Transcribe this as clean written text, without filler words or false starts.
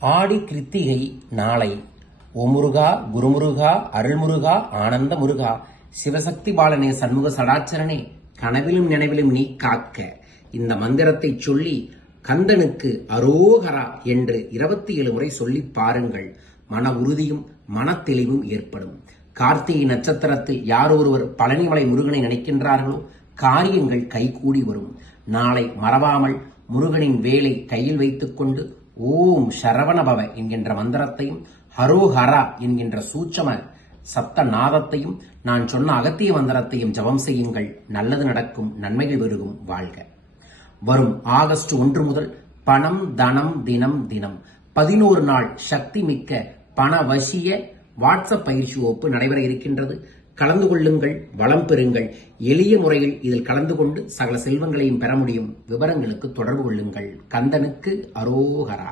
ஆடி கிருத்திகை நாளை. ஓமுருகா, குருமுருகா, அருள்முருகா, ஆனந்த முருகா, சிவசக்தி பாலனே, சண்முக சடாச்சரனே, கனவிலும் நினைவிலும் நீ காக்க. இந்த மந்திரத்தை சொல்லி கந்தனுக்கு அரோகரா என்று 27 முறை சொல்லி பாருங்கள். மன உறுதியும் மனத்தெளிவும் ஏற்படும். கார்த்திகை நட்சத்திரத்தில் யார் ஒருவர் பழனிமலை முருகனை நினைக்கின்றார்களோ காரியங்கள் கைகூடி வரும். நாளை மறவாமல் முருகனின் வேலை கையில் வைத்துக்கொண்டு ஓம் சரவணபவ என்கின்ற மந்திரத்தையும் ஹரோஹரா என்கின்ற சூட்சம சப்த நாதத்தையும் நான் சொன்ன அகத்திய மந்திரத்தையும் ஜபம் செய்யுங்கள். நல்லது நடக்கும், நன்மைகள் பெருகும். வாழ்க. வரும் ஆகஸ்ட் 1 முதல் பணம் தனம் தினம் தினம் 11 நாள் சக்தி மிக்க பணவசிய வாட்ஸ்அப் பயிற்சி வகுப்பு நடைபெற இருக்கின்றது. கலந்து கொள்ளுங்கள், வளம் பெறுங்கள். எளிய முறையில் இதில் கலந்து கொண்டு சகல செல்வங்களையும் பெற முடியும். விவரங்களுக்கு தொடர்பு கொள்ளுங்கள். கந்தனுக்கு அரோகரா.